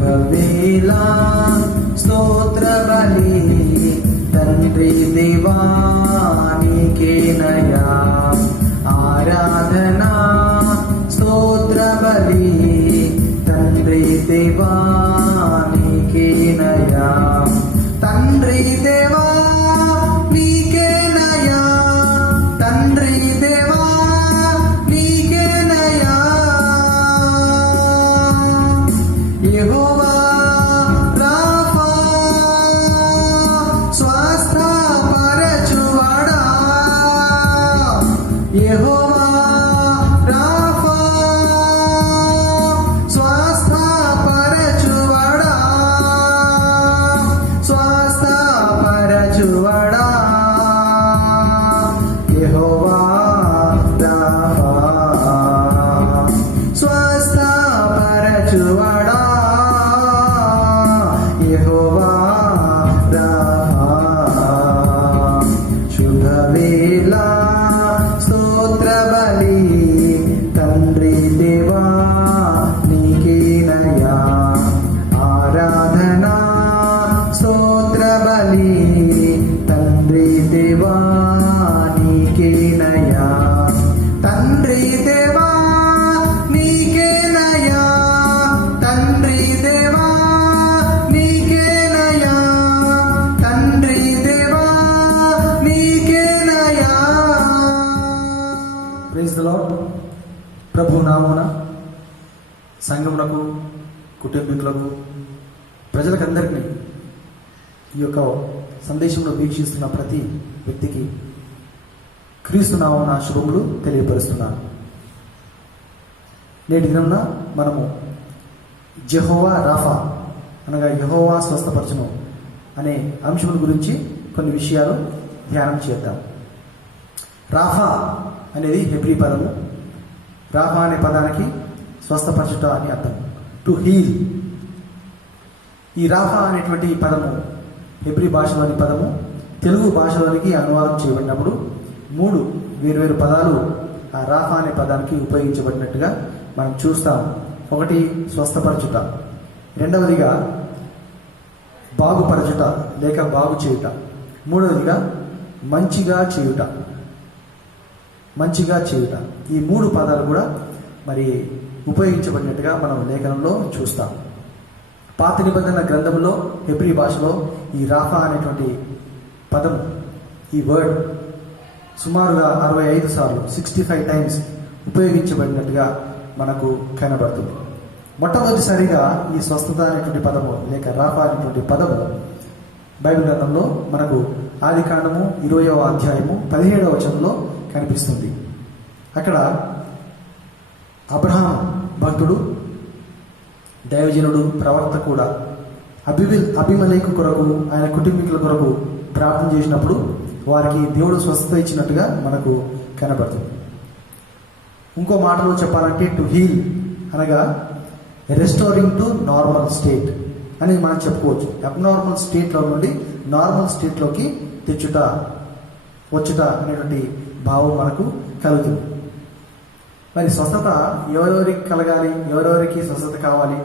శుభవేళ స్తోత్ర బలి తండ్రి దేవానికేనయా ఆరాధనా స్తోత్ర బలి తండ్రి దేవానికేనయా తండ్రి దేవా నీకేనయా తండ్రి దేవా నీకేనయా యెహోవా రాఫా స్వస్థపరచువాడా యెహోవా రాఫా స్వస్థపరచువాడా స్వస్థపరచువాడా యెహోవా రాఫా స్వస్థపరచువాడా యెహోవా రాఫా శుభవేళ స్తోత్ర బలి తండ్రి దేవా నీకేనయా ఆరాధనా స్తోత్ర బలి తండ్రి దేవా నీకేనయా తండ్రి దేవా నీకేనయా తండ్రి దేవా నీకేనయా తండ్రి దేవా నీకేనయా. Praise the lord. ప్రభు నామమున సంఘమునకు కుటుంబీకులకు ప్రజలకందరికీ ఈ యొక్క సందేశంలో వీక్షిస్తున్న ప్రతి వ్యక్తికి క్రీస్తు నామమున శుభములు తెలియపరుస్తున్నాను. నేటి దినమున మనము యెహోవా రాఫా అనగా యెహోవా స్వస్థపరచును అనే అంశముల గురించి కొన్ని విషయాలు ధ్యానం చేద్దాం. రాఫా అనేది హెబ్రీ పదము. రాఫా అనే పదానికి స్వస్థపరచుట అని అర్థం, టు హీల్. ఈ రాఫా అనేటువంటి పదము హెబ్రీ భాషలోని పదము తెలుగు భాషలోనికి అనువాదం చేయబడినప్పుడు 3 వేర్వేరు పదాలు ఆ రాఫా అనే పదానికి ఉపయోగించబడినట్టుగా మనం చూస్తాం. ఒకటి స్వస్థపరచుట, రెండవదిగా బాగుపరచుట లేక బాగు చేయుట, మూడవదిగా మంచిగా చేయుట. మంచిగా చేయుట ఈ 3 పదాలు కూడా మరి ఉపయోగించబడినట్టుగా మనం లేఖనంలో చూస్తాం. పాత నిబంధన గ్రంథంలో హెబ్రీ భాషలో ఈ రాఫా అనేటువంటి పదం, ఈ వర్డ్ సుమారుగా 65 సార్లు 65 టైమ్స్ ఉపయోగించబడినట్టుగా మనకు కనబడుతుంది. మొట్టమొదటిసారిగా ఈ స్వస్థత అనేటువంటి పదము లేక రాఫా అనేటువంటి పదము బైబిల్ గ్రంథంలో మనకు ఆదికాండము 20వ అధ్యాయము 17వ వచనంలో కనిపిస్తుంది. అక్కడ అబ్రహాం భక్తుడు, దైవజనుడు, ప్రవక్త కూడా అబీమెలెకు కొరకు ఆయన కుటుంబీకుల కొరకు ప్రార్థన చేసినప్పుడు వారికి దేవుడు స్వస్థత ఇచ్చినట్టుగా మనకు కనబడుతుంది. ఇంకో మాటలో చెప్పాలంటే టు హీల్ అనగా రెస్టోరింగ్ టు నార్మల్ స్టేట్ అని మనం చెప్పుకోవచ్చు. అబ్నార్మల్ స్టేట్లో నుండి నార్మల్ స్టేట్లోకి తెచ్చుట, వచ్చుట అనేటువంటి భావం మనకు కలుగుతుంది. మరి స్వస్థత ఎవరెవరికి కలగాలి, ఎవరెవరికి స్వస్థత కావాలి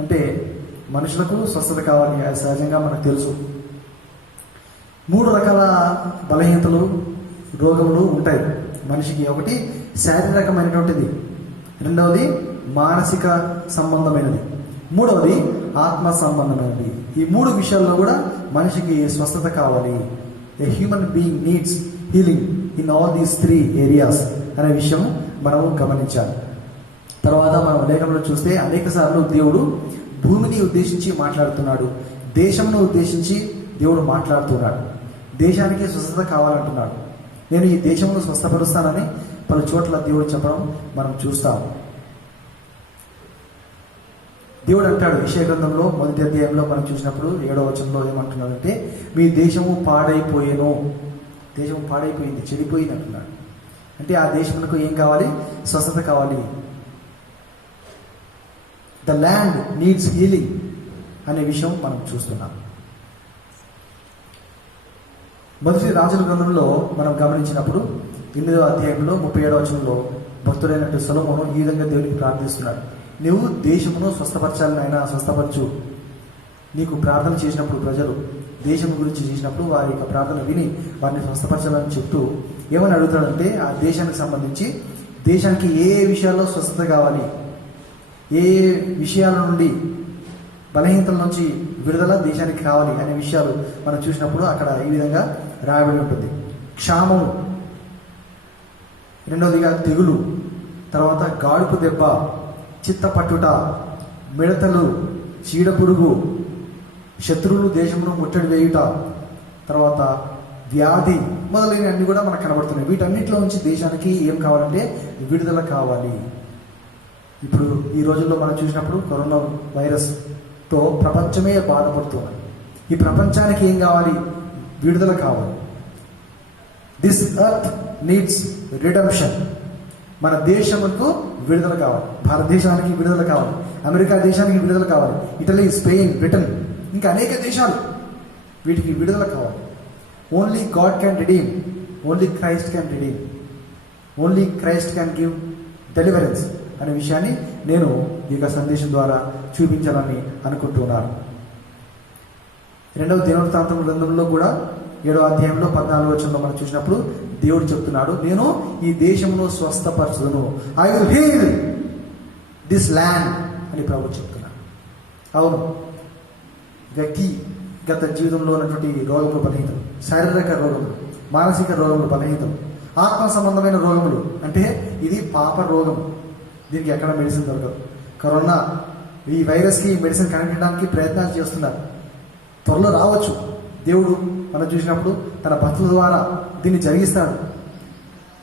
అంటే మనుషులకు స్వస్థత కావాలి, అది సహజంగా మనకు తెలుసు. 3 రకాల బలహీనతలు, రోగములు ఉంటాయి మనిషికి. ఒకటి శారీరకమైనటువంటిది, రెండవది మానసిక సంబంధమైనది, మూడవది ఆత్మ సంబంధమైనది. ఈ 3 విషయాల్లో కూడా మనిషికి స్వస్థత కావాలి. A human being needs healing in all these 3 areas అనే విషయం మనం గమనించాలి. తర్వాత మనం లేఖనంలో చూస్తే అనేక సార్లు దేవుడు భూమిని ఉద్దేశించి మాట్లాడుతున్నాడు, దేశంను ఉద్దేశించి దేవుడు మాట్లాడుతున్నాడు. దేశానికి స్వస్థత కావాలంటున్నాడు. నేను ఈ దేశంలో స్వస్థపరుస్తానని పలు చోట్ల దేవుడు చెప్పడం మనం చూస్తాం. దేవుడు అంటాడు యెషయా గ్రంథంలో 1వ అధ్యాయంలో మనం చూసినప్పుడు 7వ వచనంలో ఏమంటున్నాడంటే, మీ దేశము పాడైపోయేను, దేశం పాడైపోయింది, చెడిపోయింది అంటున్నాడు. అంటే ఆ దేశమునకు ఏం కావాలి? స్వస్థత కావాలి. ద ల్యాండ్ నీడ్స్ హీలింగ్ అనే విషయం మనం చూస్తున్నాం. మొదటి రాజుల గ్రంథంలో మనం గమనించినప్పుడు 8వ అధ్యాయంలో 37వ వచనంలో భక్తుడైనట్టు సొలొమోను ఈ విధంగా దేవునికి ప్రార్థిస్తున్నాడు. నువ్వు దేశమును స్వస్థపరచాలని ఆయన స్వస్థపరచు. నీకు ప్రార్థన చేసినప్పుడు ప్రజలు దేశం గురించి చేసినప్పుడు వారి యొక్క ప్రార్థన విని వారిని స్వస్థపరచాలని చెప్తూ ఏమని అడుగుతాడంటే, ఆ దేశానికి సంబంధించి దేశానికి ఏ విషయాల్లో స్వస్థత కావాలి, ఏ విషయాల నుండి బలహీనతల నుంచి విడుదల దేశానికి కావాలి అనే విషయాలు మనం చూసినప్పుడు అక్కడ ఈ విధంగా రాయబడి ఉంటుంది. క్షామము, రెండవదిగా తెగులు, తర్వాత గాడుపు దెబ్బ, చిత్తపట్టుట, మిడతలు, చీడపురుగు, శత్రువులు దేశమును ముట్టడి వేయుట, తర్వాత వ్యాధి మొదలైన అన్ని కూడా మనకు కనబడుతున్నాయి. వీటన్నిటిలో నుంచి దేశానికి ఏం కావాలంటే విడుదల కావాలి. ఇప్పుడు ఈ రోజుల్లో మనం చూసినప్పుడు కరోనా వైరస్తో ప్రపంచమే బాధపడుతుంది. ఈ ప్రపంచానికి ఏం కావాలి? విడుదల కావాలి. This earth needs redemption. మన దేశముకు విడుదల కావాలి, భారతదేశానికి విడుదల కావాలి, అమెరికా దేశానికి విడుదల కావాలి, ఇటలీ, స్పెయిన్, బ్రిటన్, ఇంకా అనేక దేశాలు, వీటికి విడుదల కావాలి. Only God can redeem, only Christ can redeem, only Christ can give deliverance అనే విషయాన్ని నేను ఈ యొక్క సందేశం ద్వారా చూపించాలని అనుకుంటున్నాను. 2వ దినవృత్తాంతం గ్రంథంలో కూడా 7వ అధ్యాయంలో 14వ వచనంలో మనం చూసినప్పుడు దేవుడు చెప్తున్నాడు, నేను ఈ దేశమును స్వస్థపరచుదును, I will heal this land అని ప్రభు చెప్తున్నాడు. అవును, వ్యక్తిగత జీవితంలో ఉన్నటువంటి రోగములు, బలహీనతలు, శారీరక రోగములు, మానసిక రోగములు, బలహీనతలు, ఆత్మ సంబంధమైన రోగములు, అంటే ఇది పాప రోగం. దీనికి ఎక్కడ మెడిసిన్ దొరకదు. కరోనా ఈ వైరస్కి మెడిసిన్ కనిపించడానికి ప్రయత్నాలు చేస్తున్నారు. త్వరలో రావచ్చు. దేవుడు మనం చూసినప్పుడు తన భక్తుల ద్వారా దీన్ని జరిగిస్తాడు.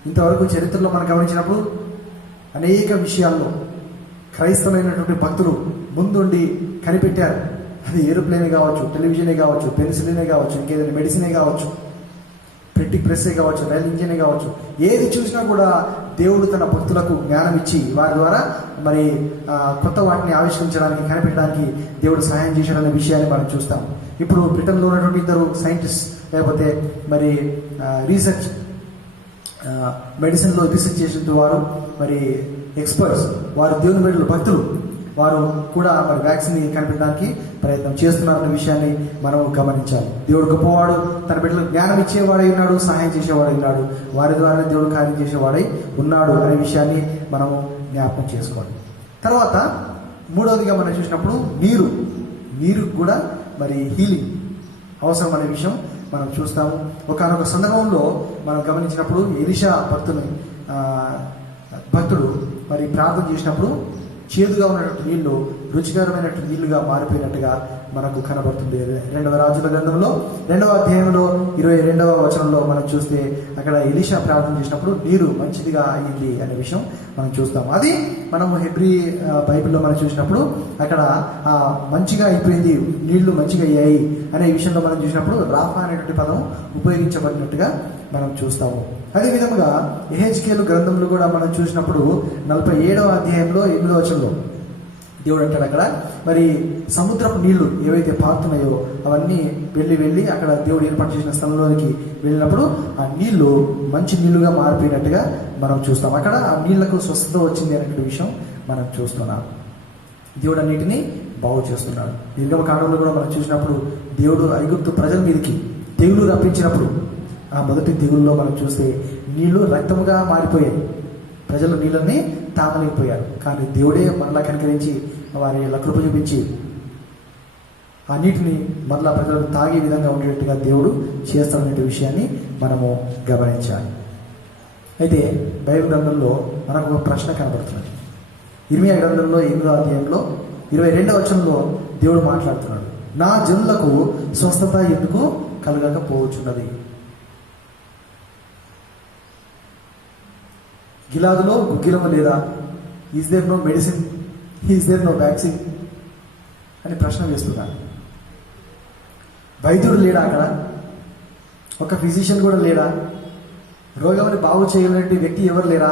ఇంతవరకు చరిత్రలో మనం గమనించినప్పుడు అనేక విషయాల్లో క్రైస్తవులైనటువంటి భక్తులు ముందుండి కనిపెట్టారు. అది ఏరోప్లేనే కావచ్చు, టెలివిజనే కావచ్చు, పెన్సిలినే కావచ్చు, ఇంకేదైనా మెడిసినే కావచ్చు, ప్రింటింగ్ ప్రెస్సే కావచ్చు, రైల్ ఇంజినే కావచ్చు, ఏది చూసినా కూడా దేవుడు తన భక్తులకు జ్ఞానం ఇచ్చి వారి ద్వారా మరి కొత్త వాటిని ఆవిష్కరించడానికి, కనిపెట్టడానికి దేవుడు సహాయం చేశాడనే విషయాన్ని మనం చూస్తాం. ఇప్పుడు బ్రిటన్లో ఉన్నటువంటి ఇద్దరు సైంటిస్ట్, లేకపోతే మరి రీసెర్చ్ మెడిసిన్లో రీసెర్చ్ చేసిన వారు, మరి ఎక్స్పర్ట్స్, వారు దేవుని బిడ్డలు, భక్తులు, వారు కూడా మరి వ్యాక్సిన్ కనిపెట్టడానికి ప్రయత్నం చేస్తున్నారన్న విషయాన్ని మనం గమనించాలి. దేవుడు గొప్పవాడు, తన బిడ్డలకు జ్ఞానం ఇచ్చేవాడై ఉన్నాడు, సహాయం చేసేవాడై ఉన్నాడు, వారి ద్వారా దేవుడు కార్యం చేసేవాడై ఉన్నాడు అనే విషయాన్ని మనము జ్ఞాపకం చేసుకోవాలి. తర్వాత 3వదిగా మనం చూసినప్పుడు నీరు కూడా మరి హీలింగ్ అవసరం అనే విషయం మనం చూస్తాము. ఒకనొక సందర్భంలో మనం గమనించినప్పుడు ఎలీషా భక్తుడు మరి ప్రార్థన చేసినప్పుడు చేదుగా ఉన్నటువంటి నీళ్లు రుచికరమైనటువంటి నీళ్లుగా మారిపోయినట్టుగా మనకు కనబడుతుంది. 2వ రాజుల గ్రంథంలో 2వ అధ్యాయంలో 22వ వచనంలో మనం చూస్తే అక్కడ ఎలీషా ప్రార్థన చేసినప్పుడు నీరు మంచిదిగా అయ్యింది అనే విషయం మనం చూస్తాం. అది మనము హెబ్రీ బైబిల్లో మనం చూసినప్పుడు అక్కడ మంచిగా అయిపోయింది, నీళ్లు మంచిగా అయ్యాయి అనే విషయంలో మనం చూసినప్పుడు రాఫా అనేటువంటి పదం ఉపయోగించబడినట్టుగా మనం చూస్తాము. అదే విధముగా యెహెజ్కేలు గ్రంథంలో కూడా మనం చూసినప్పుడు 47వ అధ్యాయంలో 8వ వచనంలో దేవుడు అంటాడు, అక్కడ మరి సముద్రపు నీళ్లు ఏవైతే పారుతున్నాయో అవన్నీ వెళ్ళి అక్కడ దేవుడు ఏర్పాటు చేసిన స్థలంలోనికి వెళ్ళినప్పుడు ఆ నీళ్లు మంచి నీళ్లుగా మారిపోయినట్టుగా మనం చూస్తాం. అక్కడ ఆ నీళ్లకు స్వస్థత వచ్చింది అనేటువంటి విషయం మనం చూస్తున్నాం. దేవుడు అన్నిటినీ బాగు చేస్తున్నాడు. నిర్గమకాండంలో కూడా మనం చూసినప్పుడు దేవుడు ఐగుప్తు ప్రజల మీదకి తెగులు రప్పించినప్పుడు ఆ మొదటి తెగుల్లో మనం చూస్తే నీళ్లు రక్తముగా మారిపోయాయి. ప్రజలు నీళ్ళని తాగలేకపోయారు. కానీ దేవుడే మరలా కనికరించి వారి కృప చూపించి ఆ నీటిని మరలా ప్రజలకు తాగే విధంగా ఉండేట్టుగా దేవుడు చేస్తాడనే విషయాన్ని మనము గమనించాలి. అయితే బైబిల్ గ్రంథంలో మనకు ఒక ప్రశ్న కనబడుతున్నది. ఇర్మియా గ్రంథంలో 8వ అధ్యాయంలో 22వ వచనంలో దేవుడు మాట్లాడుతున్నాడు, నా జనులకు స్వస్థత ఎందుకు కలగకపోవచ్చున్నది. గిలాదులో గుగ్గిలము లేదా? Is there no medicine? Is there no vaccine అని ప్రశ్న వేస్తున్నాను. వైద్యుడు లేడా అక్కడ? ఒక ఫిజిషియన్ కూడా లేడా? రోగాన్ని బాగు చేయలేని వ్యక్తి ఎవరు లేరా?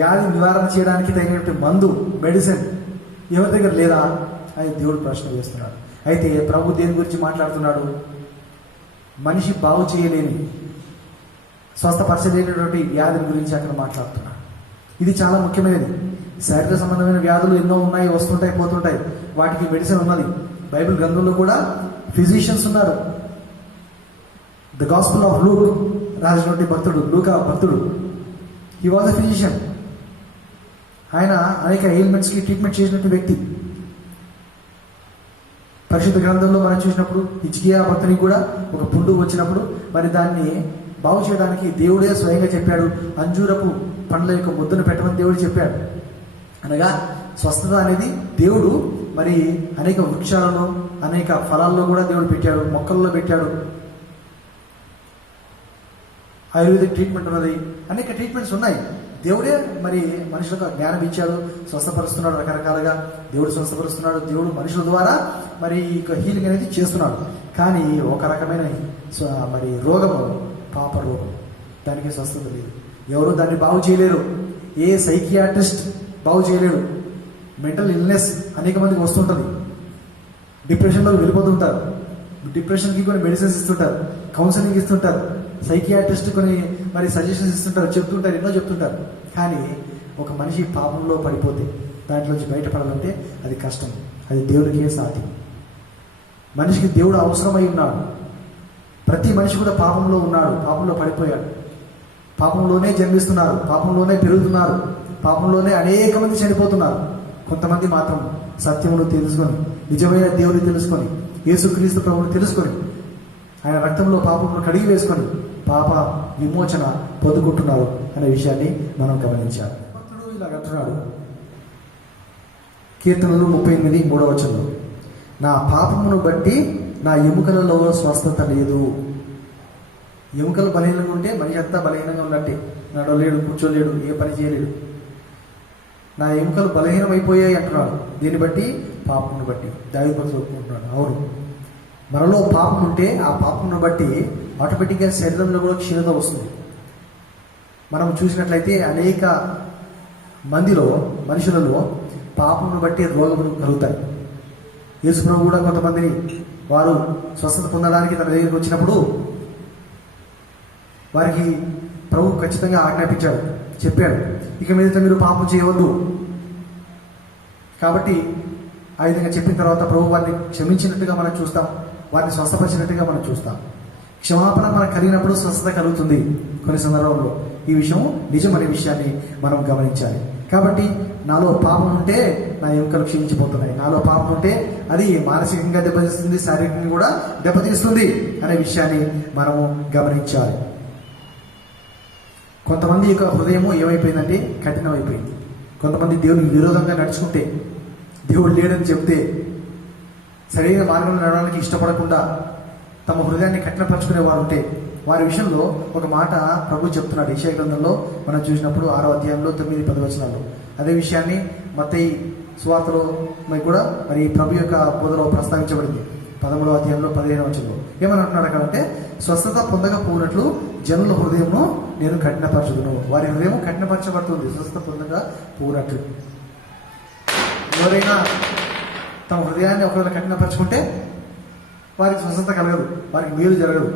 వ్యాధి నివారణ చేయడానికి తగినటువంటి మందు, మెడిసిన్ ఎవరి దగ్గర లేదా అని దేవుడు ప్రశ్న వేస్తున్నాడు. అయితే ప్రభు దేని గురించి మాట్లాడుతున్నాడు? మనిషి బాగు చేయలేని, స్వస్థపరచలేనటువంటి వ్యాధి గురించి అక్కడ మాట్లాడుతున్నాడు. ఇది చాలా ముఖ్యమైనది. శారీరక సంబంధమైన వ్యాధులు ఎన్నో ఉన్నాయి, వస్తుంటాయి, పోతుంటాయి. వాటికి మెడిసిన్ ఉన్నది. బైబిల్ గ్రంథంలో కూడా ఫిజిషియన్స్ ఉన్నారు. ద గాస్పుల్ ఆఫ్ లూక్ రాసినటువంటి భక్తుడు, లూకా భక్తుడు, హీ వాజ్ ఎ ఫిజిషియన్. ఆయన అనేక ఎయిల్మెంట్స్కి ట్రీట్మెంట్ చేసినటువంటి వ్యక్తి. పరిశుద్ధ గ్రంథంలో మనం చూసినప్పుడు హిజ్కియా భక్తునికి కూడా ఒక పుండు వచ్చినప్పుడు మరి దాన్ని బాగు చేయడానికి దేవుడే స్వయంగా చెప్పాడు. అంజూరపు పండ్ల యొక్క ముద్దను పెట్టమని దేవుడు చెప్పాడు. అనగా స్వస్థత అనేది దేవుడు మరి అనేక వృక్షాలను, అనేక ఫలాల్లో కూడా దేవుడు పెట్టాడు, మొక్కల్లో పెట్టాడు. ఆయుర్వేదిక్ ట్రీట్మెంట్ ఉన్నది, అనేక ట్రీట్మెంట్స్ ఉన్నాయి. దేవుడే మరి మనుషులకు జ్ఞానం ఇచ్చాడు, స్వస్థపరుస్తున్నాడు. రకరకాలుగా దేవుడు స్వస్థపరుస్తున్నాడు. దేవుడు మనుషుల ద్వారా మరి హీలింగ్ అనేది చేస్తున్నాడు. కానీ ఒక రకమైన మరి రోగము, పాప రోగం, దానికి స్వస్థత లేదు. ఎవరు దాన్ని బాగు చేయలేరు. ఏ సైకియాట్రిస్ట్ బాగు చేయలేరు. మెంటల్ ఇల్నెస్ అనేక మందికి వస్తుంటుంది. డిప్రెషన్లోకి వెళ్ళిపోతుంటారు. డిప్రెషన్కి కొన్ని మెడిసిన్స్ ఇస్తుంటారు, కౌన్సిలింగ్ ఇస్తుంటారు, సైకియాట్రిస్ట్ కొన్ని మరి సజెషన్స్ ఇస్తుంటారు, చెప్తుంటారు, ఎన్నో చెప్తుంటారు. కానీ ఒక మనిషి పాపంలో పడిపోతే దాంట్లోంచి బయటపడాలంటే అది కష్టం. అది దేవుడికే సాధ్యం. మనిషికి దేవుడు అవసరమై ఉన్నాడు. ప్రతి మనిషి కూడా పాపంలో ఉన్నాడు, పాపంలో పడిపోయాడు. పాపంలోనే జన్మిస్తున్నారు, పాపంలోనే పెరుగుతున్నారు, పాపంలోనే అనేక మంది చనిపోతున్నారు. కొంతమంది మాత్రం సత్యమును తెలుసుకొని, నిజమైన దేవుని తెలుసుకొని, యేసుక్రీస్తు ప్రభువును తెలుసుకొని, ఆయన రక్తంలో పాపమును కడిగి వేసుకొని పాప విమోచన పొందుకుంటున్నారు అనే విషయాన్ని మనం గమనించాలి. భక్తుడు ఇలా అంటున్నాడు, కీర్తనలు 38:3 నా పాపమును బట్టి నా ఎముకలలో స్వస్థత లేదు. ఎముకలు బలహీనంగా ఉంటే మనిషి అంతా బలహీనంగా ఉన్నట్టే. నడవలేడు, కూర్చోలేడు, ఏ పని చేయలేడు. నా ఎముకలు బలహీనం అయిపోయాయి అంటున్నాడు. దీన్ని బట్టి, పాపమును బట్టి. దావీదు భక్తుడు ఒప్పుకుంటున్నాడు. అవును, మనలో పాపం ఉంటే ఆ పాపమును బట్టి ఆటోమేటిక్గా శరీరంలో కూడా క్షీణత వస్తుంది. మనం చూసినట్లయితే అనేక మందిలో, మనుషులలో పాపమును బట్టి రోగములు కలుగుతాయి. యేసు ప్రభు కూడా కొంతమందిని వారు స్వస్థత పొందడానికి తన దగ్గరికి వచ్చినప్పుడు వారికి ప్రభు ఖచ్చితంగా ఆజ్ఞాపించాడు, చెప్పాడు, ఇక మీదట మీరు పాపం చేయవద్దు. కాబట్టి ఆ విధంగా చెప్పిన తర్వాత ప్రభు వారిని క్షమించినట్టుగా మనం చూస్తాం, వారిని స్వస్థపరిచినట్టుగా మనం చూస్తాం. క్షమాపణ మనకు కలిగినప్పుడు స్వస్థత కలుగుతుంది. కొన్ని సందర్భంలో ఈ విషయం నిజం అనే విషయాన్ని మనం గమనించాలి. కాబట్టి నాలో పాపం ఉంటే నా ఎముకలు క్షీణించిపోతున్నాయి. నాలో పాపం ఉంటే అది మానసికంగా దెబ్బతీస్తుంది, శారీరకంగా కూడా దెబ్బతీస్తుంది అనే విషయాన్ని మనము గమనించాలి. కొంతమంది యొక్క హృదయము ఏమైపోయిందంటే కఠినమైపోయింది. కొంతమంది దేవునికి విరోధంగా నడుచుకుంటే, దేవుడు లేడని చెప్తే, సరైన మార్గంలో నడవడానికి ఇష్టపడకుండా తమ హృదయాన్ని కఠినపరచుకునే వారు ఉంటే, వారి విషయంలో ఒక మాట ప్రభు చెప్తున్నాడు. యెషయా గ్రంథంలో మనం చూసినప్పుడు 6వ అధ్యాయంలో 9-10 అదే విషయాన్ని మత్తయి సువార్తలో కూడా మరి ప్రభు యొక్క బోధలో ప్రస్తావించబడింది. 13వ అధ్యాయంలో 15వ ఏమని అంటున్నాడు అక్కడంటే, స్వస్థత పొందకపోయినట్లు జనుల హృదయమును నేను కఠినపరచుదును. వారి హృదయం కఠినపరచబడుతుంది స్వస్థత పొందకపోయినట్లు. ఎవరైనా తమ హృదయాన్ని ఒకవేళ కఠినపరచుకుంటే వారికి స్వస్థత కలగదు, వారికి మేలు జరగదు,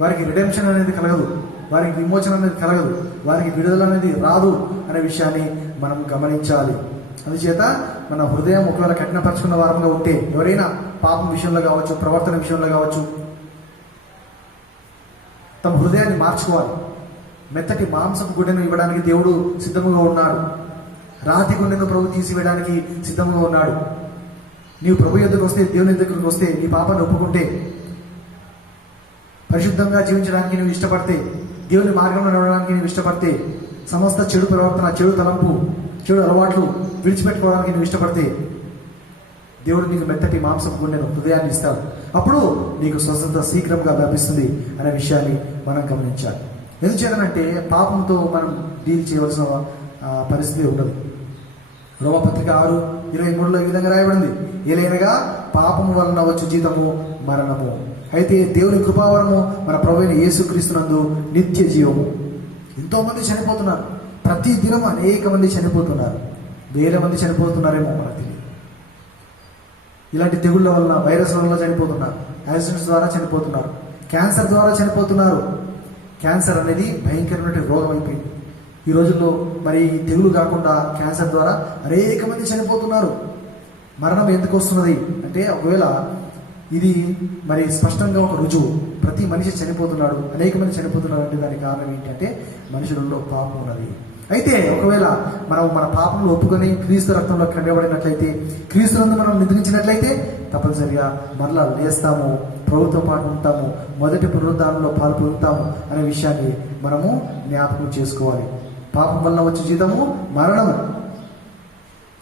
వారికి రిడెంప్షన్ అనేది కలగదు, వారికి విమోచన అనేది కలగదు, వారికి విడుదల అనేది రాదు అనే విషయాన్ని మనం గమనించాలి. అందుచేత మన హృదయం ఒకవేళ కఠినపరచుకున్న వారంగా ఉంటే, ఎవరైనా పాపం విషయంలో కావచ్చు, ప్రవర్తన విషయంలో కావచ్చు, తమ హృదయాన్ని మార్చుకోవాలి. మెత్తటి మాంసపు గుడ్డను ఇవ్వడానికి దేవుడు సిద్ధముగా ఉన్నాడు. రాతి గుండెను ప్రభు తీసివేయడానికి సిద్ధంగా ఉన్నాడు. నీవు ప్రభు యొద్దకు వస్తే, దేవుని దగ్గరకు వస్తే, నీ పాపాన్ని ఒప్పుకుంటే, పరిశుద్ధంగా జీవించడానికి నువ్వు ఇష్టపడితే, దేవుని మార్గంలో నడవడానికి నువ్వు ఇష్టపడితే, సమస్త చెడు ప్రవర్తన, చెడు తలంపు, చెడు అలవాట్లు విడిచిపెట్టుకోవడానికి నువ్వు ఇష్టపడితే, దేవుడు నీకు మెత్తటి మాంసం గుండెను, హృదయాన్ని ఇస్తాడు. అప్పుడు నీకు స్వస్థత శీఘ్రంగా వ్యాపిస్తుంది అనే విషయాన్ని మనం గమనించాలి. ఎందుచేతనంటే పాపంతో మనం డీల్ చేయవలసిన పరిస్థితి ఉండదు. రోమపత్రిక 6:23 ఈ విధంగా రాయబడింది, ఏలైనగా పాపము వలన వచ్చు జీతము మరణము, అయితే దేవుని కృపావరము మన ప్రభువైన యేసుక్రీస్తునందు నిత్య జీవము. ఎంతోమంది చనిపోతున్నారు, ప్రతి దినం అనేక మంది చనిపోతున్నారు, వేల మంది చనిపోతున్నారేమో మనకు తెలియదు. ఇలాంటి తెగుళ్ళ వలన, వైరస్ల వల్ల చనిపోతున్నారు, యాక్సిడెంట్స్ ద్వారా చనిపోతున్నారు, క్యాన్సర్ ద్వారా చనిపోతున్నారు. క్యాన్సర్ అనేది భయంకరమైన రోగం అయిపోయింది. ఈ రోజుల్లో మరి తెగులు కాకుండా క్యాన్సర్ ద్వారా అనేక మంది చనిపోతున్నారు. మరణం ఎందుకు వస్తున్నది అంటే, ఒకవేళ ఇది మరి స్పష్టంగా ఒక రుజువు, ప్రతి మనిషి చనిపోతున్నాడు, అనేక మంది చనిపోతున్నారు అంటే దానికి కారణం ఏంటంటే మనుషులలో పాపం ఉన్నది. అయితే ఒకవేళ మనం మన పాపంలో ఒప్పుకొని క్రీస్తు రక్తంలో కడగబడినట్లయితే, క్రీస్తునందు మనం నిద్రించినట్లయితే తప్పనిసరిగా మరలా లేస్తాము, ప్రభుత్వం పాటు ఉంటాము, మొదటి పునరుద్ధానంలో పాలు పొందుతాము అనే విషయాన్ని మనము జ్ఞాపకం చేసుకోవాలి. పాపం వల్ల వచ్చే జీతము మరణము.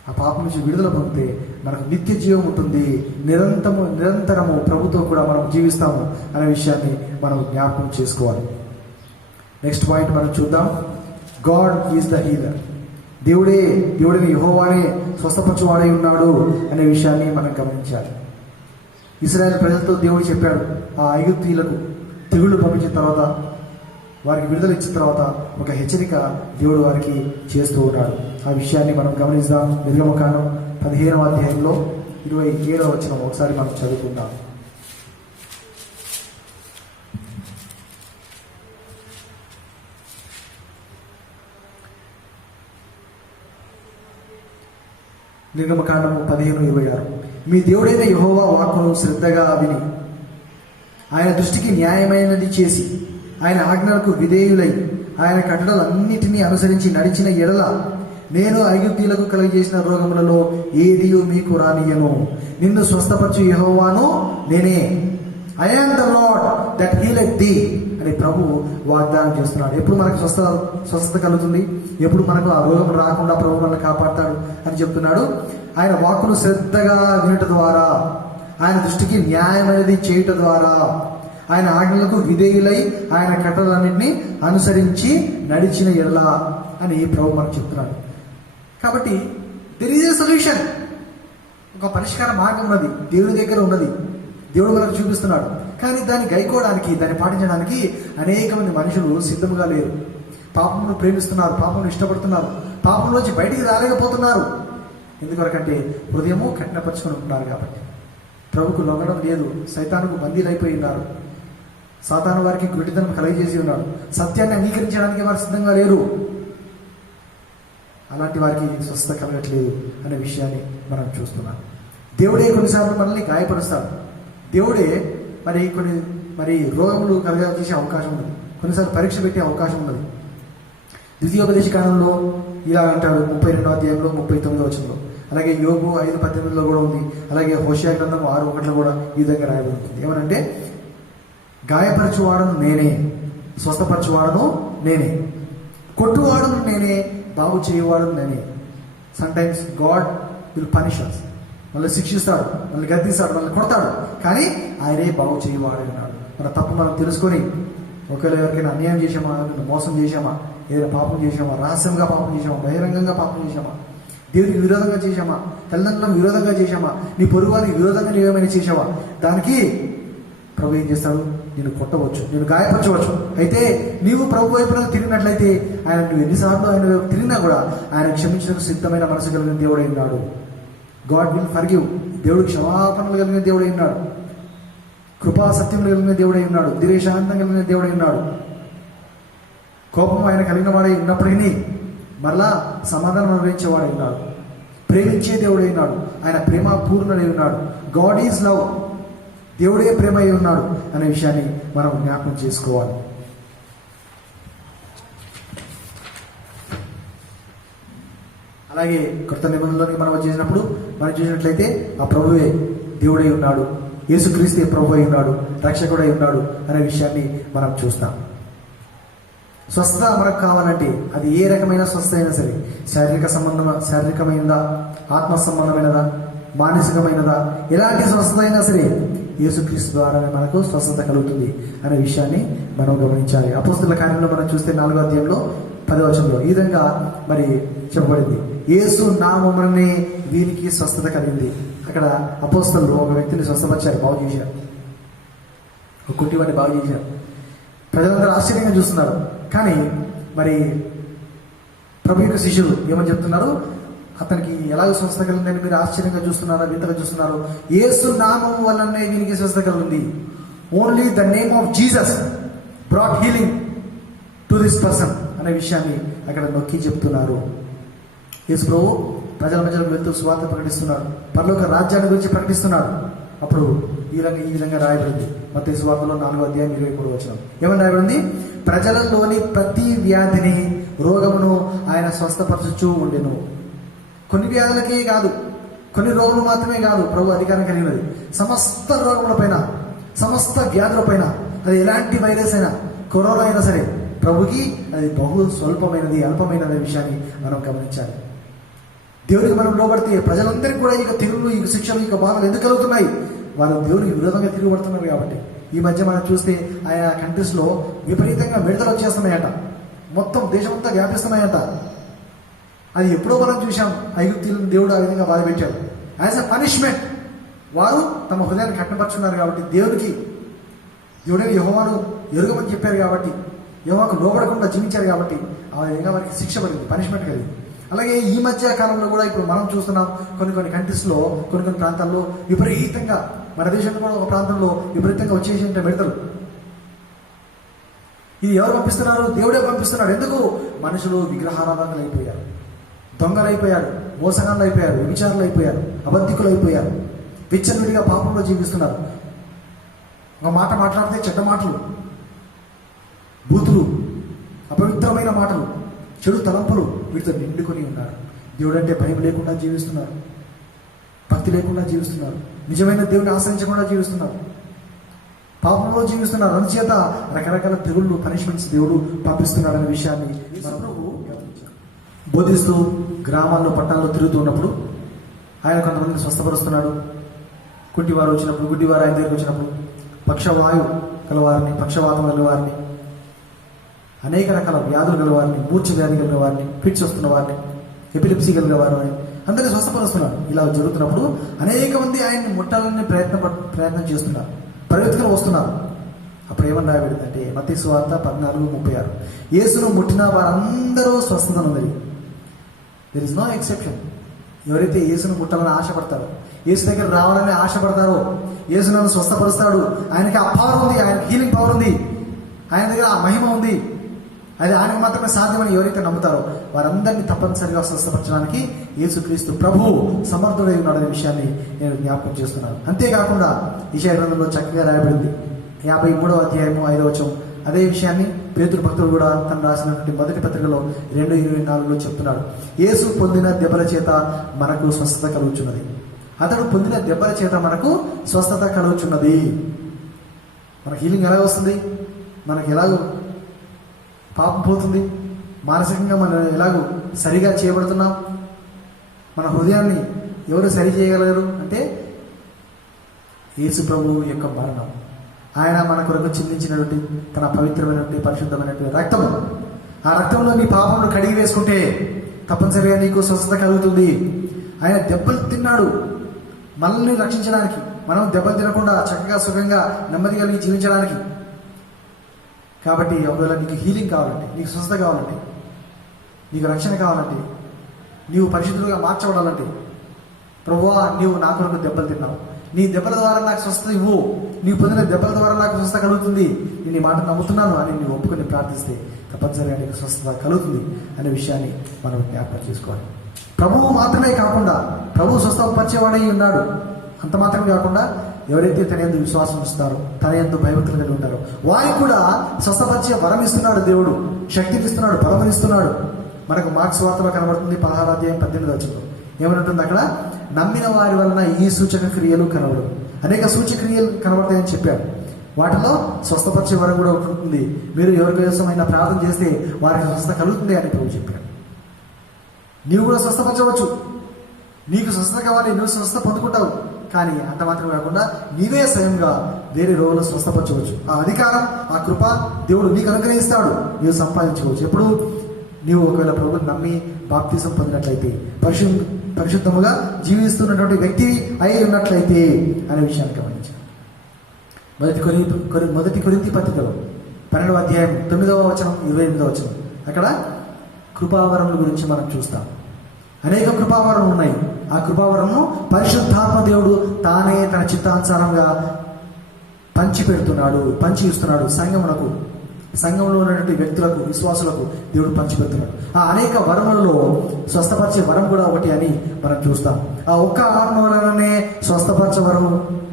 ఆ పాపం నుంచి విడుదల పొందితే మనకు నిత్య జీవం ఉంటుంది, నిరంతరము ప్రభుత్వం కూడా మనం జీవిస్తాము అనే విషయాన్ని మనం జ్ఞాపకం చేసుకోవాలి. నెక్స్ట్ పాయింట్ మనం చూద్దాం. God is the healer. దేవుడిని యెహోవానే స్వస్థపరచువాడై ఉన్నాడు అనే విషయాన్ని మనం గమనించాలి. ఇశ్రాయేలు ప్రజలతో దేవుడు చెప్పాడు, ఆ ఐగుప్తీయులకు తెగుళ్ళు పంపించిన తర్వాత, వారికి విడుదల ఇచ్చిన తర్వాత ఒక హెచ్చరిక దేవుడు వారికి చేస్తూ ఉన్నాడు. ఆ విషయాన్ని మనం గమనిద్దాం. నిర్గమకాండం 15వ అధ్యాయంలో 27వ వచనం ఒకసారి మనం చదువుకుందాం. నిర్గమకాండము 15:26. మీ దేవుడైన యెహోవా వాక్కును శ్రద్ధగా విని ఆయన దృష్టికి న్యాయమైనది చేసి ఆయన ఆజ్ఞలకు విధేయులై ఆయన కట్టడలన్నిటినీ అనుసరించి నడిచిన ఎడల నేను ఐగుప్తీయులకు కలుగజేసిన రోగములలో ఏదియు మీకు రానియను. నిన్ను స్వస్థపరచు యెహోవాను నేనే. I am the lord that healeth thee అని ప్రభు వాగ్దానం చేస్తున్నాడు. ఎప్పుడు మనకు స్వస్థత కలుగుతుంది, ఎప్పుడు మనకు ఆ రోగం రాకుండా ప్రభు మనల్ని కాపాడతాడు అని చెప్తున్నాడు. ఆయన వాక్కును శ్రద్ధగా వినుట ద్వారా, ఆయన దృష్టికి న్యాయమైనది చేయుట ద్వారా, ఆయన ఆజ్ఞలకు విధేయులై ఆయన కట్టడలన్నింటినీ అనుసరించి నడిచిన ఎడల అని ప్రభు మనకు చెప్తున్నాడు. కాబట్టి దెర్ ఈజ్ ఎ సొల్యూషన్. ఒక పరిష్కార మార్గం ఉన్నది, దేవుడి దగ్గర ఉన్నది, దేవుడు మనకు చూపిస్తున్నాడు. కానీ దాన్ని గైకోవడానికి, దాన్ని పాటించడానికి అనేక మంది మనుషులు సిద్ధంగా లేరు. పాపమును ప్రేమిస్తున్నారు, పాపమును ఇష్టపడుతున్నారు, పాపంలోంచి బయటికి రాలేకపోతున్నారు. ఎందుకొరకంటే హృదయము కఠినపరుచుకొని ఉంటున్నారు కాబట్టి. ప్రభుకు లొంగడం లేదు, సైతానుకు బందీలైపోయి ఉన్నారు. సాతాను వారికి గుడ్డితనం కలగజేసి ఉన్నాడు. సత్యాన్ని అంగీకరించడానికి వారు సిద్ధంగా లేరు. అలాంటి వారికి స్వస్థత కలగట్లేదు అనే విషయాన్ని మనం చూస్తున్నాం. దేవుడే కొన్నిసార్లు మనల్ని గాయపరుస్తాడు. దేవుడే కొన్ని రోగములు కలగజేసే అవకాశం ఉన్నది, కొన్నిసార్లు పరీక్ష పెట్టే అవకాశం ఉన్నది. ద్వితీయోపదేశ కాలంలో ఇలా అంటాడు 32వ అధ్యాయంలో 39వ వచనంలో. అలాగే యోబు 5:18లో కూడా ఉంది. అలాగే హోషేయ గ్రంథం 6:1 కూడా ఈ విధంగా రాయబడి ఉంటుంది. ఏమనంటే, గాయపరచువాడను నేనే, స్వస్థపరచువాడను నేనే, కొట్టువాడను నేనే, బాగు చేయవాడను నేనే. Sometimes God will punish us, మనల్ని శిక్షిస్తాడు, మనల్ని గద్దిస్తాడు, మనల్ని కొడతాడు. కానీ ఆయనే బాగు చేయవాడు అన్నాడు. మన తప్పు మనం తెలుసుకొని, ఒకవేళ ఎవరికైనా అన్యాయం చేసామా, మోసం చేసామా, ఏదైనా పాపం చేసామా, రహస్యంగా పాపం చేసామా, బహిరంగంగా పాపం చేసామా, దేవుడికి విరోధంగా చేసామా, తల్లిదండ్రులకు విరోధంగా చేసామా, నీ పొరుగు వారికి విరోధంగా నీవేమైనా చేసావా, దానికి ప్రభు ఏం చేస్తాడు? నేను కొట్టవచ్చు, నేను గాయపరచవచ్చు. అయితే నీవు ప్రభు వైపున తిరిగినట్లయితే ఆయన, నువ్వు ఎన్నిసార్లు ఆయన వైపు తిరిగినా కూడా ఆయన క్షమించడానికి సిద్ధమైన మనసు కలిగిన దేవుడై ఉన్నాడు. God will forgive. దేవుడు క్షమాపణలు కలిగిన దేవుడై ఉన్నాడు, కృపా సత్యం కలిగిన దేవుడై ఉన్నాడు, దీర్ఘశాంతం కలిగిన దేవుడై ఉన్నాడు. కోపం ఆయన కలిగిన వాడై ఉన్నప్పటికీ మరలా సమాధానం అనుభవించేవాడై ఉన్నాడు, ప్రేమించే దేవుడై ఉన్నాడు, ఆయన ప్రేమ పూర్ణుడై ఉన్నాడు. గాడ్ ఈజ్ లవ్, దేవుడే ప్రేమ అయి ఉన్నాడు అనే విషయాన్ని మనం జ్ఞాపకం చేసుకోవాలి. అలాగే కొత్త నిబంధనలోకి మనం చేసినప్పుడు మనం చూసినట్లయితే ఆ ప్రభువే దేవుడై ఉన్నాడు, యేసుక్రీస్తే ప్రభు అయి ఉన్నాడు, రక్షకుడై ఉన్నాడు అనే విషయాన్ని మనం చూస్తాం. స్వస్థత మనకు కావాలంటే అది ఏ రకమైన స్వస్థత అయినా సరే, శారీరకమైనదా, ఆత్మ సంబంధమైనదా, మానసికమైనదా, ఎలాంటి స్వస్థత అయినా సరే యేసుక్రీస్తు ద్వారానే మనకు స్వస్థత కలుగుతుంది అనే విషయాన్ని మనం గమనించాలి. అపోస్తలుల కార్యంలో మనం చూస్తే 4వ అధ్యాయంలో 10వ వచనంలో ఈ విధంగా మరి చెప్పబడింది, యేసు నామమునే వీరికి స్వస్థత కలిగింది. అక్కడ అపోస్తలులు ఒక వ్యక్తిని స్వస్థపరిచారు, బాగు చేశారు, ఒక కుంటివాడిని బాగు చేశారు. ప్రజలందరూ ఆశ్చర్యంగా చూస్తున్నారు. కానీ మరి ప్రభు యొక్క శిష్యులు ఏమని చెప్తున్నారు? అతనికి ఎలాగ స్వస్థత కలిగిందని మీరు ఆశ్చర్యంగా చూస్తున్నారా, వింతగా చూస్తున్నారు? యేసు నామం వల్లనే వీరికి స్వస్థత కలిగింది. Only the name of Jesus brought healing to this person. అనే విషయాన్ని అక్కడ నొక్కి చెప్తున్నారు. యేసు ప్రభు ప్రజల మధ్యలోకి వెళ్తూ సువార్త ప్రకటిస్తున్నాడు, పరలోక రాజ్యాన్ని గురించి ప్రకటిస్తున్నాడు. అప్పుడు ఈ విధంగా రాయబడింది మత్తయి సువార్తలో 4:23 ఏమని రాయబడింది? ప్రజలలోని ప్రతి వ్యాధిని, రోగమును ఆయన స్వస్థపరచుచూ ఉండెను. కొన్ని వ్యాధులకే కాదు, కొన్ని రోగులు మాత్రమే కాదు ప్రభు అధికారం కలిగినది. సమస్త రోగముల పైన, సమస్త వ్యాధుల పైన, అది ఎలాంటి వైరస్ అయినా, కరోనా అయినా సరే, ప్రభుకి అది బహు స్వల్పమైనది, అల్పమైనది విషయాన్ని మనం గమనించాలి. దేవునికి మనం లోబడితే ప్రజలందరికీ కూడా ఇక తెగులు, ఇక శిక్షలు, ఇక బాధలు ఎందుకు కలుగుతున్నాయి? వాళ్ళు దేవునికి విరోధంగా తిరుగుబడుతున్నారు కాబట్టి. ఈ మధ్య మనం చూస్తే ఆయా కంట్రీస్లో విపరీతంగా విడుదల వచ్చేస్తున్నాయట, మొత్తం దేశమంతా వ్యాపిస్తున్నాయట. అది ఎప్పుడో మనం చూసాం. ఐగుప్తీయులను దేవుడు ఆ విధంగా బాధ పెట్టాడు. యాజ్ ఎ పనిష్మెంట్ వారు తమ హృదయాన్ని కట్టపరుచున్నారు కాబట్టి, దేవుడే యెహోవాను ఎరుగమని చెప్పారు కాబట్టి, యెహోవాకు లోబడకుండా జీవించారు కాబట్టి ఆ విధంగా వారికి శిక్ష పడింది, పనిష్మెంట్ కలిగింది. అలాగే ఈ మధ్య కాలంలో కూడా ఇప్పుడు మనం చూస్తున్నాం కొన్ని కంట్రీస్లో, కొన్ని ప్రాంతాల్లో విపరీతంగా, మన దేశంలో కూడా ఒక ప్రాంతంలో విపరీతంగా వచ్చేసి విడుదలు. ఇది ఎవరు పంపిస్తున్నారు? దేవుడే పంపిస్తున్నాడు. ఎందుకు? మనుషులు విగ్రహారాధనలు అయిపోయారు, దొంగలు అయిపోయారు, మోసగాళ్ళు అయిపోయారు, వ్యభిచారులు అయిపోయారు, అబద్ధికులు అయిపోయారు, విచ్చలవిడిగా పాపంలో జీవిస్తున్నారు. ఒక మాట మాట్లాడితే చెడ్డ మాటలు, బూతులు, అపవిత్రమైన మాటలు, చెడు తలంపులు వీటితో నిండుకొని ఉన్నారు. దేవుడు అంటే భయం లేకుండా జీవిస్తున్నారు, భక్తి లేకుండా జీవిస్తున్నారు, నిజమైన దేవుని ఆశ్రయించకుండా జీవిస్తున్నారు, పాపంలో జీవిస్తున్నారు. అందుచేత రకరకాల తెగుళ్ళు, పనిష్మెంట్స్ దేవుడు పంపిస్తున్నాడు అనే విషయాన్ని బోధిస్తూ గ్రామాల్లో, పట్టణాల్లో తిరుగుతూ ఉన్నప్పుడు ఆయన కొంతమందిని స్వస్థపరుస్తున్నాడు. గుడ్డివారు వచ్చినప్పుడు, గుడ్డివారు ఆయన దగ్గరికి వచ్చినప్పుడు, పక్షవాయు గలవారిని, పక్షవాతం గలవారిని, అనేక రకాల వ్యాధులు గలవారిని, మూర్ఛ వ్యాధి కలిగిన వారిని, ఫిట్స్ వస్తున్న వారిని, ఎపిలిప్సీ కలిగిన వారిని అందరినీ స్వస్థపరుస్తున్నాడు. ఇలా జరుగుతున్నప్పుడు అనేక మంది ఆయన్ని ముట్టాలని ప్రయత్నం చేస్తున్నారు, పరిగెత్తుకుని వస్తున్నారు. అప్పుడు ఏమని రాయబడిందంటే మత్తయి సువార్త 14:36 యేసును ముట్టిన వారందరూ స్వస్థత నొందిరి. There is no exception. ఎవరైతే యేసును ముట్టాలని ఆశపడతారో, యేసు దగ్గర రావాలని ఆశపడతారో, యేసు నన్ను స్వస్థపరుస్తాడు, ఆయనకి ఆ పవర్ ఉంది, ఆయనకి హీలింగ్ పవర్ ఉంది, ఆయన దగ్గర ఆ మహిమ ఉంది, అది ఆయనకు మాత్రమే సాధ్యమని ఎవరైతే నమ్ముతారో వారందరినీ తప్పనిసరిగా స్వస్థపరచడానికి యేసుక్రీస్తు ప్రభువు సమర్థుడై ఉన్నాడనే విషయాన్ని నేను జ్ఞాపకం చేస్తున్నాను. అంతేకాకుండా యెషయా గ్రంథంలో చక్కగా రాయబడింది 53:5 అదే విషయాన్ని పేతురు భక్తుడు కూడా తను రాసినటువంటి మొదటి పత్రికలో 2:24 చెప్తున్నాడు. యేసు పొందిన దెబ్బల చేత మనకు స్వస్థత కలుగుచున్నది. అతడు పొందిన దెబ్బల చేత మనకు స్వస్థత కలుగుచున్నది. మనకు హీలింగ్ ఎలా వస్తుంది? మనకు ఎలాగో పాపం పోతుంది, మానసికంగా మనం ఎలాగో సరిగా చేయబడుతున్నాం. మన హృదయాన్ని ఎవరు సరి చేయగలరు అంటే యేసు ప్రభువు యొక్క మరణం. ఆయన మన కొరకు చిందించినటువంటి తన పవిత్రమైనటువంటి, పరిశుద్ధమైనటువంటి రక్తము. ఆ రక్తంలో నీ పాపమును కడిగి వేసుకుంటే తప్పనిసరిగా నీకు స్వస్థత కలుగుతుంది. ఆయన దెబ్బలు తిన్నాడు మనల్ని రక్షించడానికి, మనం దెబ్బలు తినకుండా చక్కగా, సుఖంగా, నెమ్మది కలిగి జీవించడానికి. కాబట్టి ఒకవేళ నీకు హీలింగ్ కావాలంటే, నీకు స్వస్థత కావాలంటే, నీకు రక్షణ కావాలంటే, నీవు పరిశుద్ధులుగా మార్చబడాలంటే, ప్రభువా నీవు నా కొరకు దెబ్బలు తిన్నావు, నీ దెబ్బల ద్వారా నాకు స్వస్థత ఇవ్వు, నీ పొందిన దెబ్బల ద్వారా నాకు స్వస్థత కలుగుతుంది, నేను ఈ మాట నమ్ముతున్నాను అని నీవు ఒప్పుకొని ప్రార్థిస్తే తప్పనిసరిగా నీకు స్వస్థత కలుగుతుంది అనే విషయాన్ని మనం జ్ఞాపకం చేసుకోవాలి. ప్రభువు మాత్రమే కాకుండా, ప్రభువు స్వస్థపరిచేవాడై ఉన్నాడు. అంత మాత్రమే కాకుండా ఎవరైతే తన యందు విశ్వాసం ఇస్తారో, తన యందు భయభక్తులు కలిగి ఉంటారో వారికి కూడా స్వస్థపరిచే వరం ఇస్తున్నాడు దేవుడు, శక్తిని ఇస్తున్నాడు, బలం ఇస్తున్నాడు. మనకు మార్క్స్ వార్తలో కనబడుతుంది 16:18 ఏమనుంటుంది అక్కడ? నమ్మిన వారి వలన ఈ సూచక క్రియలు కనబడు. అనేక సూచక క్రియలు కనబడతాయని చెప్పాడు. వాటిలో స్వస్థపరిచే వరం కూడా ఉంటుంది. మీరు ఎవరి కోసమైనా ప్రార్థన చేస్తే వారికి స్వస్థత కలుగుతుంది అని ప్రభు చెప్పాడు. నీవు కూడా స్వస్థపరచవచ్చు. నీకు స్వస్థత కావాలి, నువ్వు స్వస్థత పొందుకుంటావు. కానీ అంత మాత్రమే కాకుండా నీవే స్వయంగా వేరే రోగులు స్వస్థపరచవచ్చు. ఆ అధికారం, ఆ కృప దేవుడు నీకు అనుగ్రహిస్తాడు, నీవు సంపాదించుకోవచ్చు. ఎప్పుడు నీవు ఒకవేళ ప్రభువుని నమ్మి బాప్తిసం పొందినట్లయితే, పరిశుద్ధముగా జీవిస్తున్నటువంటి వ్యక్తి అయి ఉన్నట్లయితే అనే విషయాన్ని గమనించాను. మొదటి కొరింథీ పత్రికలో 12:9 28 అక్కడ కృపావరముల గురించి మనం చూస్తాం. అనేక కృపావరములు ఉన్నాయి. ఆ కృపావరమును పరిశుద్ధాత్మ దేవుడు తానే తన చిత్తానుసారంగా పంచి పెడుతున్నాడు, పంచి ఇస్తున్నాడు సంఘమునకు. సంఘంలో ఉన్నటువంటి వ్యక్తులకు, విశ్వాసులకు దేవుడు పంచిపెడుతున్నాడు. ఆ అనేక వరములలో స్వస్థపరిచే వరం కూడా ఒకటి అని మనం చూస్తాం. ఆ ఒక్క ఆత్మ వలననే స్వస్థపరిచే వరం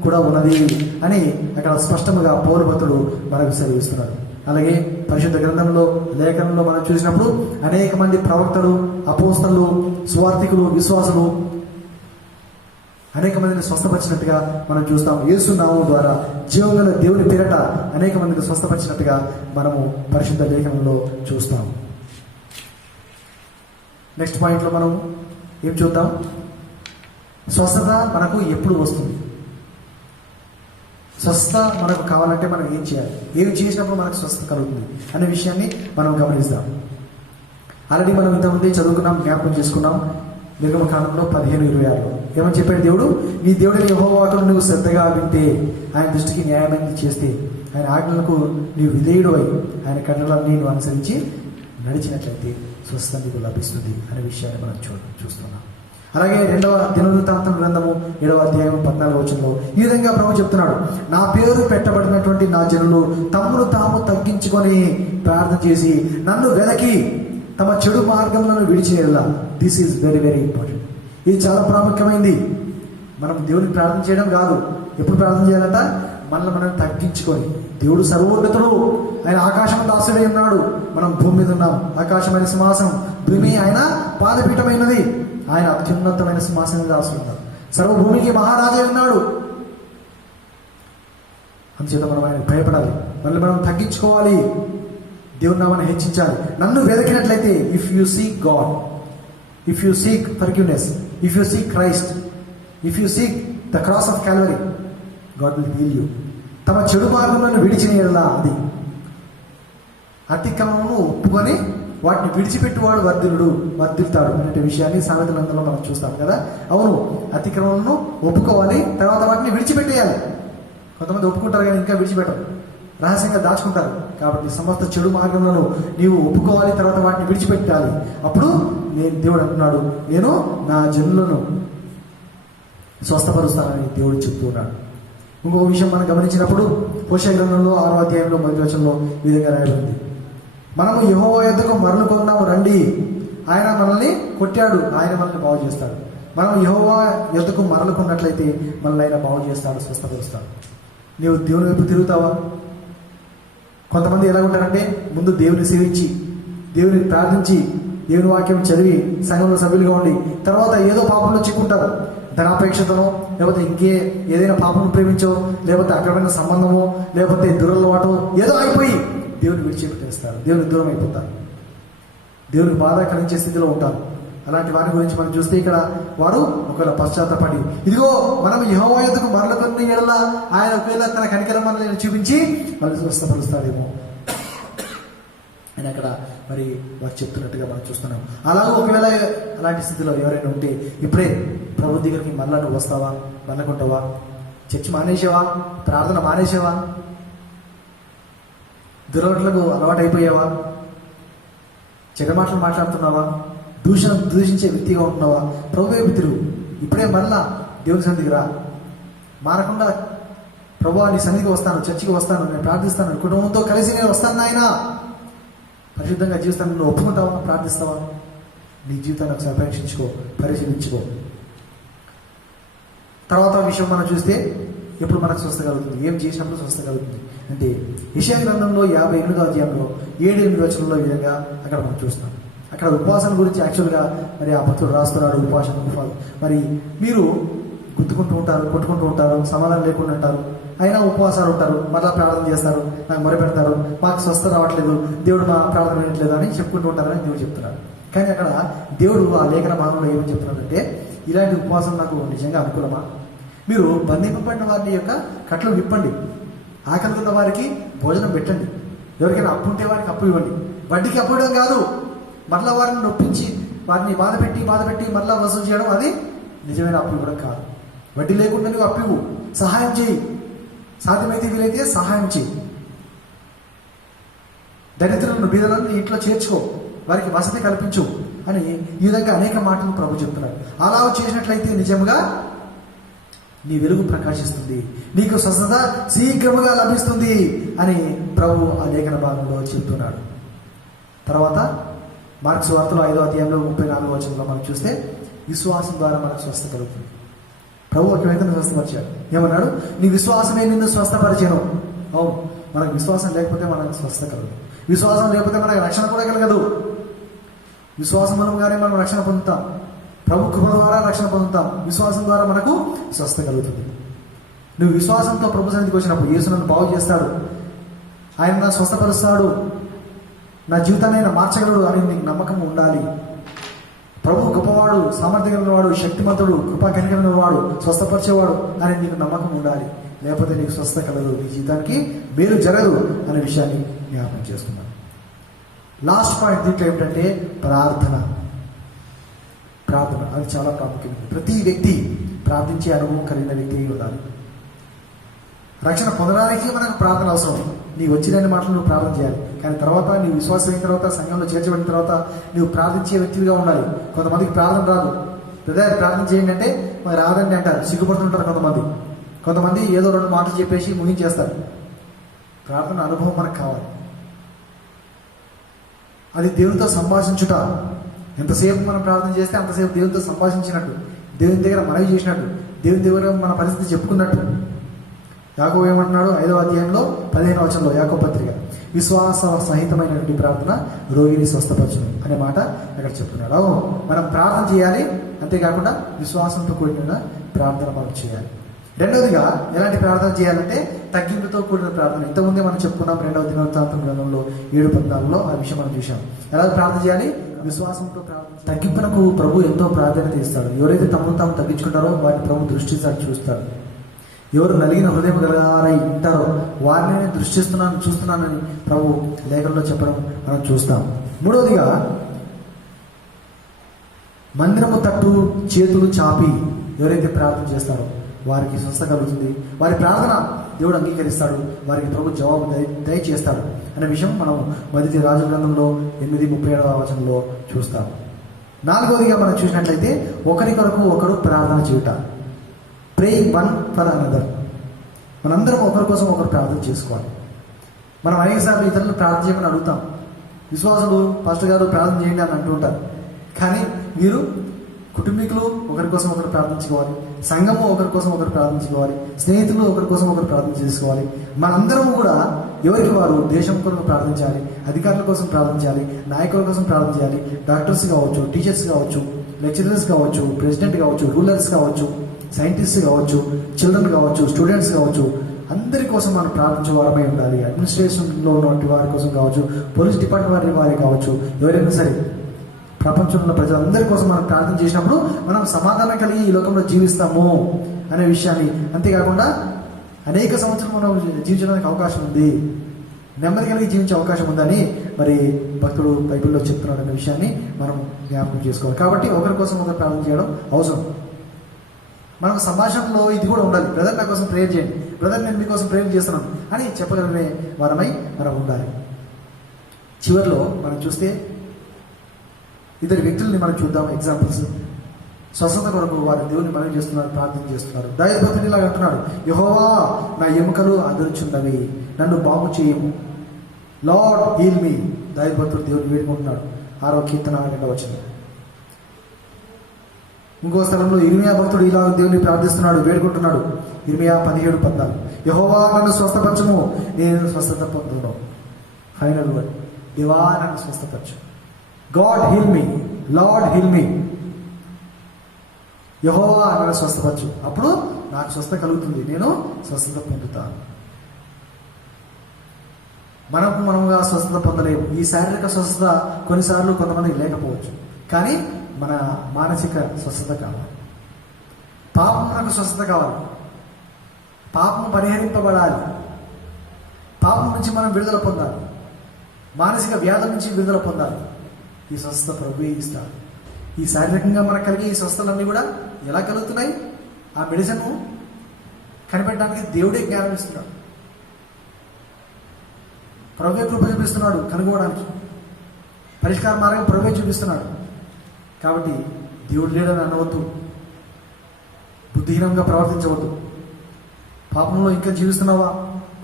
కూడా ఉన్నది అని అక్కడ స్పష్టంగా పౌలు భక్తుడు మనకు సెలవిస్తున్నాడు. అలాగే పరిశుద్ధ గ్రంథంలో, లేఖనంలో మనం చూసినప్పుడు అనేక మంది ప్రవక్తలు, అపోస్తలు, సువార్థికులు, విశ్వాసులు అనేక మందిని స్వస్థపరిచినట్టుగా మనం చూస్తాం. యేసు నామం ద్వారా జీవగల దేవుని పేరట అనేక మందిని స్వస్థపరిచినట్టుగా మనము పరిశుద్ధ లేఖనంలో చూస్తాం. నెక్స్ట్ పాయింట్లో మనం ఏం చూద్దాం? స్వస్థత మనకు ఎప్పుడు వస్తుంది? స్వస్థత మనకు కావాలంటే మనం ఏం చేయాలి? ఏం చేసినప్పుడు మనకు స్వస్థత కలుగుతుంది అనే విషయాన్ని మనం గమనిస్తాం. ఆల్రెడీ మనం ఇంతకుముందే చదువుకున్నాం, జ్ఞాపకం చేసుకున్నాం. నిర్గమకాండంలో 15:26 ఏమని చెప్పాడు దేవుడు? నీ దేవుడైన యెహోవా వాక్కును నువ్వు శ్రద్ధగా వింటే, ఆయన దృష్టికి న్యాయమైనది చేస్తే, ఆయన ఆజ్ఞలకు నీవు విధేయుడై ఆయన కన్నులను నీవు అనుసరించి నడిచినట్లయితే స్వస్థత నీకు లభిస్తుంది అనే విషయాన్ని మనం చూస్తున్నాం. అలాగే 2వ దినవృత్తాంతం గ్రంథము 7వ అధ్యాయం 14వ వచనంలో ఈ విధంగా ప్రభు చెప్తున్నాడు, నా పేరు పెట్టబడినటువంటి నా జనులు తమను తాము తగ్గించుకొని ప్రార్థన చేసి నన్ను వెనక్కి తమ చెడు మార్గంలో విడిచేయాల. This is very very important. ఇది చాలా ప్రాముఖ్యమైంది. మనం దేవుడిని ప్రార్థన చేయడం కాదు. ఎప్పుడు ప్రార్థన చేయాలంట? మనల్ని మనం తగ్గించుకొని. దేవుడు సర్వోన్నతుడు, ఆయన ఆకాశం దాసుడై ఉన్నాడు, మనం భూమి మీద ఉన్నాం. ఆకాశమైన సింహాసనం, భూమి ఆయన పాదపీఠమైనది. ఆయన అత్యున్నతమైన సింహాసనం దాసుడు ఉన్నాడు, సర్వభూమికి మహారాజే ఉన్నాడు. అందుచేత మనం ఆయన భయపడాలి, మనల్ని మనం తగ్గించుకోవాలి, దేవుని నామాన్ని హెచ్చించాలి. నన్ను వెతికినట్లయితే, if you seek God, if you seek forgiveness, if you seek Christ, if you seek the cross of Calvary, God will heal you. తమ చెడు మార్గంలో విడిచిన అది అతిక్రమమును ఒప్పుకొని వాటిని విడిచిపెట్టువాడు వర్ధిల్తాడు అనే విషయాన్ని సామెతలందరిలో మనం చూస్తాం కదా. అవును, అతిక్రమమును ఒప్పుకోవాలి, తర్వాత వాటిని విడిచిపెట్టేయాలి. కొంతమంది ఒప్పుకుంటారు కానీ ఇంకా విడిచిపెట్టరు, రహస్యంగా దాచుకుంటారు. కాబట్టి సమస్త చెడు మార్గంలో నీవు ఒప్పుకోవాలి, తర్వాత వాటిని విడిచిపెట్టాలి. అప్పుడు దేవుడు అంటున్నాడు, నేను నా జనులను స్వస్థపరుస్తానని దేవుడు చెప్తూ ఉన్నాడు. ఇంకొక విషయం మనం గమనించినప్పుడు హోషేయ గ్రంథంలో 6వ అధ్యాయంలో 1వ వచనంలో ఈ విధంగా రాయబడింది, మనము యెహోవా యొద్దకు మరలు కొన్నాము రండి, ఆయన మనల్ని కొట్టాడు, ఆయన మనల్ని బాగు చేస్తాడు. మనం యెహోవా యొద్దకు మరలు కొన్నట్లయితే మనల్ని ఆయన బాగు చేస్తాడు, స్వస్థపరుస్తాడు. నీవు దేవుని వైపు తిరుగుతావా? కొంతమంది ఎలా ఉంటారంటే, ముందు దేవుని సేవించి, దేవుని ప్రార్థించి, దేవుని వాక్యం చదివి, సంఘంలో సభ్యులుగా ఉండి, తర్వాత ఏదో పాపంలో చిక్కుంటారు. ధనాపేక్షతనో, లేకపోతే ఏదైనా పాపను ప్రేమించో, లేకపోతే అక్రమైన సంబంధమో, లేకపోతే దురలవాటో ఏదో అయిపోయి దేవుని విడిచిపెట్టేస్తారు, దేవునికి దూరం అయిపోతారు, దేవునికి బాధ కలిగించే స్థితిలో ఉంటారు. అలాంటి వారి గురించి మనం చూస్తే ఇక్కడ వారు ఒకవేళ పశ్చాత్తపడి, ఇదిగో మనం యెహోవా యొద్దకు మరల కొన్ని ఎడల ఆయన ఒకవేళ తన కనికరం మనల్ని చూపించి వాళ్ళు స్వస్థపరుస్తారేమో అని అక్కడ మరి వారు చెప్తున్నట్టుగా మనం చూస్తున్నాం. అలాగే ఒకవేళ అలాంటి స్థితిలో ఎవరైనా ఉంటే, ఇప్పుడే ప్రభు దగ్గరికి మరలా నువ్వు వస్తావా? మరలకుంటావా? చర్చి మానేసావా? ప్రార్థన మానేసావా? దురవట్లకు అలవాటు అయిపోయావా? చెడ్డ మాటలు మాట్లాడుతున్నావా? దూషించే వ్యక్తిగా ఉంటున్నావా? ప్రభు వైపు తిరుగు. ఇప్పుడే మరలా దేవుని సన్నిధికి రా. మారకుండా, ప్రభు నీ సన్నిధికి వస్తాను, చర్చికి వస్తాను, నేను ప్రార్థిస్తాను, కుటుంబంతో కలిసి నేను వస్తాను, నాయన పరిశుద్ధంగా జీవిస్తాను, నువ్వు ఒప్పుకుంటావా? ప్రార్థిస్తావా? నీ జీవితాన్ని ఒకసారి పరీక్షించుకో, పరిశీలించుకో. తర్వాత విషయం మనం చూస్తే, ఎప్పుడు మనకు స్వస్థ కలుగుతుంది, ఏం చేసినప్పుడు స్వస్థ కలుగుతుంది అంటే, యెషయా గ్రంథంలో 58వ అధ్యాయంలో 7-8 వచనంలో ఈ విధంగా అక్కడ మనం చూస్తాం. అక్కడ ఉపవాసం గురించి యాక్చువల్గా మరి ఆ భక్తుడు రాస్తున్నాడు. ఉపవాసం మరి మీరు గుర్తుకుంటూ ఉంటారు, కొట్టుకుంటూ ఉంటారు, సమాధానం లేకుండా ఉంటారు, అయినా ఉపవాసాలు ఉంటారు, మరలా ప్రార్థన చేస్తారు, నాకు మొరపెడతారు, మాకు స్వస్థ రావట్లేదు, దేవుడు మా ప్రార్థన వినట్లేదు అని చెప్పుకుంటూ ఉంటారని దేవుడు చెప్తున్నాడు. కానీ అక్కడ దేవుడు ఆ లేఖన భాగంలో ఏమని చెప్తున్నాడంటే, ఇలాంటి ఉపవాసం నాకు నిజంగా అనుకూలమా? మీరు బంధింపబడిన వారి యొక్క కట్లు విప్పండి, ఆకలి ఉన్న వారికి భోజనం పెట్టండి, ఎవరికైనా అప్పు ఉంటే వారికి అప్పు ఇవ్వండి. వడ్డీకి అప్పు ఇవ్వడం కాదు, మరలా వారిని నొప్పించి వారిని బాధపెట్టి మరలా వసూలు చేయడం, అది నిజమైన అప్పు ఇవ్వడం కాదు. వడ్డీ లేకుండా నువ్వు అప్పు ఇవ్వు, సహాయం చేయి, సాధ్యమైతే వీలైతే సహాయం చేయి. దరిద్రులను, బీదలను ఇంట్లో చేర్చుకో, వారికి వసతి కల్పించు అని ఈ విధంగా అనేక మాటలు ప్రభు చెప్తున్నాడు. అలా చేసినట్లయితే నిజంగా నీ వెలుగు ప్రకాశిస్తుంది, నీకు స్వస్థత శీఘ్రముగా లభిస్తుంది అని ప్రభు ఆ లేఖన భాగంలో చెప్తున్నాడు. తర్వాత మార్క్స్ వార్తలో 5వ అధ్యాయంలో 34వ వచనంలో మనం చూస్తే విశ్వాసం ద్వారా మనకు స్వస్థ కలుగుతుంది. ప్రభు ఒక వ్యక్తిని స్వస్థపరిచాడు. ఏమన్నాడు? నీ విశ్వాసమే నిన్ను స్వస్థపరిచాను. అవును, మనకు విశ్వాసం లేకపోతే మనకు స్వస్థ కలగదు. విశ్వాసం లేకపోతే మనకు రక్షణ కూడా కలగదు. విశ్వాసం మూలంగానే మనం రక్షణ పొందుతాం. ప్రభు కృప ద్వారా రక్షణ పొందుతాం. విశ్వాసం ద్వారా మనకు స్వస్థ కలుగుతుంది. నువ్వు విశ్వాసంతో ప్రభు సన్నిధికి వచ్చినప్పుడు యేసు నన్ను బాగు చేస్తాడు, ఆయన నా స్వస్థపరుస్తాడు, నా జీవితాన్ని ఆయన మార్చగలడు అని నీకు నమ్మకం ఉండాలి. ప్రభు గొప్పవాడు, సామర్థ్యం కలిగిన వాడు, శక్తిమంతుడు, కృపా కనికరమైన వాడు, స్వస్థపరిచేవాడు అని నీకు నమ్మకం ఉండాలి. లేకపోతే నీకు స్వస్థ కలదు, నీ జీవితానికి మేలు జరగదు అనే విషయాన్ని జ్ఞాపకం చేసుకున్నాను. లాస్ట్ పాయింట్ దీంట్లో ఏమిటంటే ప్రార్థన. ప్రార్థన అది చాలా ప్రాముఖ్యమైనది. ప్రతి వ్యక్తి ప్రార్థించే అనుభవం కలిగిన వ్యక్తి ఉండాలి. రక్షణ పొందడానికి మనకు ప్రార్థన అవసరం. నీ వచ్చిన మాటలు నువ్వు ప్రార్థన చేయాలి. కానీ తర్వాత నీ విశ్వాసం అయిన తర్వాత, సంఘంలో చేర్చబడిన తర్వాత నువ్వు ప్రార్థించే వ్యక్తిగా ఉండాలి. కొంతమందికి ప్రార్థన రాదు. బ్రదర్ ప్రార్థన చేయండి అంటే మరి రాదండి అంటారు, సిగ్గుపడుతుంటారు కొంతమంది ఏదో 2 మాటలు చెప్పేసి ముగించేస్తారు. ప్రార్థన అనుభవం మనకు కావాలి. అది దేవునితో సంభాషించుట. ఎంతసేపు మనం ప్రార్థన చేస్తే అంతసేపు దేవునితో సంభాషించినట్టు, దేవుని దగ్గర మనవి చేసినట్టు, దేవుని దగ్గర మన పరిస్థితి చెప్పుకున్నట్టు. యాకోబు ఏమంటున్నాడు? 5వ అధ్యాయంలో 15వ వచనంలో యాకోబు పత్రిక, విశ్వాస సహితమైనటువంటి ప్రార్థన రోగిని స్వస్థపరచును అనే మాట అక్కడ చెప్తున్నాడు. అవును, మనం ప్రార్థన చేయాలి. అంతేకాకుండా విశ్వాసంతో కూడిన ప్రార్థన మనం చేయాలి. రెండవదిగా ఎలాంటి ప్రార్థన చేయాలంటే తగ్గింపుతో కూడిన ప్రార్థన. ఇంతకుముందే మనం చెప్పుకున్నాం 2వ దినవృత్తాంతం గ్రంథంలో 7:14 ఆ విషయం మనం చూసాం. ఎలా ప్రార్థన చేయాలి? విశ్వాసంతో ప్రార్థన. తగ్గింపునకు ప్రభు ఎంతో ప్రాధాన్యత ఇస్తాడు. ఎవరైతే తమను తాము తగ్గించుకుంటారో వారిని ప్రభు దృష్టిస్తాడు, చూస్తాడు. ఎవరు నలిగిన హృదయం గలవారై ఉంటారో వారిని నేను చూస్తున్నానని ప్రభు లేఖనంలో చెప్పడం మనం చూస్తాం. మూడవదిగా మందిరము తట్టు చేతులు చాపి ఎవరైతే ప్రార్థన చేస్తారో వారికి స్వస్థ కలుగుతుంది. వారి ప్రార్థన దేవుడు అంగీకరిస్తాడు, వారికి ప్రభు జవాబు దయచేస్తాడు అనే విషయం మనం 1 రాజుల గ్రంథంలో 8:37వ వచనంలో చూస్తాం. నాలుగవదిగా మనం చూసినట్లయితే ఒకరి కొరకు ఒకరు ప్రార్థన చేయుట. Praying one for another. మనందరం ఒకరి కోసం ఒకరు ప్రార్థన చేసుకోవాలి. మనం అనేకసార్లు ఇతరులు ప్రార్థన చేయమని అడుగుతాం. విశ్వాసులు పాస్టర్ గారు ప్రార్థన చేయండి అని అంటుంటారు. కానీ మీరు కుటుంబీకులు ఒకరి కోసం ఒకరు ప్రార్థించుకోవాలి, సంఘము ఒకరి కోసం ఒకరు ప్రార్థించుకోవాలి, స్నేహితులు ఒకరి కోసం ఒకరు ప్రార్థన చేసుకోవాలి. మనందరం కూడా ఎవరికి వారు దేశం కొరకు ప్రార్థించాలి, అధికారుల కోసం ప్రార్థించాలి, నాయకుల కోసం ప్రార్థన చేయాలి. డాక్టర్స్ కావచ్చు, టీచర్స్ కావచ్చు, లెక్చరర్స్ కావచ్చు, ప్రెసిడెంట్ కావచ్చు, రూలర్స్ కావచ్చు, సైంటిస్ట్ కావచ్చు, చిల్డ్రన్ కావచ్చు, స్టూడెంట్స్ కావచ్చు, అందరి కోసం మనం ప్రార్థించే వారమై ఉండాలి. అడ్మినిస్ట్రేషన్లో ఉన్నటువంటి వారి కోసం కావచ్చు, పోలీస్ డిపార్ట్మెంట్ వారి కావచ్చు, ఎవరైనా సరే ప్రపంచంలో ఉన్న ప్రజలందరి కోసం మనం ప్రార్థన చేసినప్పుడు మనం సమాధానం కలిగి ఈ లోకంలో జీవిస్తాము అనే విషయాన్ని, అంతేకాకుండా అనేక సంవత్సరాలు మనం జీవించడానికి అవకాశం ఉంది, నెమ్మది కలిగి జీవించే అవకాశం ఉందని మరి భక్తుడు బైబిల్లో చెప్తున్నాడు అనే విషయాన్ని మనం జ్ఞాపకం చేసుకోవాలి. కాబట్టి ఒకరి కోసం ఒకరు ప్రార్థన చేయడం అవసరం. మనం సంభాషణలో ఇది కూడా ఉండాలి. బ్రదర్ నా కోసం ప్రేయర్ చేయండి, బ్రదర్ నేను మీకోసం ప్రేయర్ చేస్తున్నాను అని చెప్పగలిగే వారమై మనం ఉండాలి. చివరిలో మనం చూస్తే ఇద్దరు వ్యక్తుల్ని మనం చూద్దాం. ఎగ్జాంపుల్స్. స్వస్థత కొరకు వారి దేవుని మనవి చేస్తున్నారు, ప్రార్థన చేస్తున్నారు. దావీదు ఇలా అంటున్నాడు, యెహోవా నా ఎముకలు అదురుచున్నవి, నన్ను బాగు చేయము. Lord heal me. దావీదు దేవుని వేడుకుంటున్నాడు. 6వ కీర్తన 2వ వచనం. ఇంకో స్థలంలో ఇర్మియా భక్తుడు ఇలా దేవుని ప్రార్థిస్తున్నాడు, వేడుకుంటున్నాడు. ఇర్మియా 17:14, యెహోవా నన్ను స్వస్థపరచుము, నేను స్వస్థత పొందును. ఫైనల్ వర్డ్, దేవా నన్ను స్వస్థపరచు. God heal me, lord heal me. యెహోవా నన్ను స్వస్థపరచు, అప్పుడు నాకు స్వస్థ కలుగుతుంది, నేను స్వస్థత పొందుతాను. మనముగా స్వస్థత పొందలేము. ఈ శారీరక స్వస్థత కొన్నిసార్లు కొంతమందికి లేకపోవచ్చు, కానీ మన మానసిక స్వస్థత కావాలి. పాపమునకు స్వస్థత కావాలి. పాపము పరిహరింపబడాలి. పాపం నుంచి మనం విడుదల పొందాలి. మానసిక వ్యాధుల నుంచి విడుదల పొందాలి. ఈ స్వస్థత ప్రభువే ఇస్తాడు. ఈ శారీరకంగా మనకు కలిగే ఈ స్వస్థలన్నీ కూడా ఎలా కలుగుతున్నాయి? ఆ మెడిసిన్ కనిపెట్టడానికి దేవుడే జ్ఞానం ఇస్తున్నాడు. ప్రభువే కృప చూపిస్తున్నాడు కనుగోవడానికి. పరిష్కార మార్గం ప్రభువే చూపిస్తున్నాడు. కాబట్టి దేవుడు లేడని అనవద్దు, బుద్ధిహీనంగా ప్రవర్తించవద్దు. పాపంలో ఇంకా జీవిస్తున్నావా?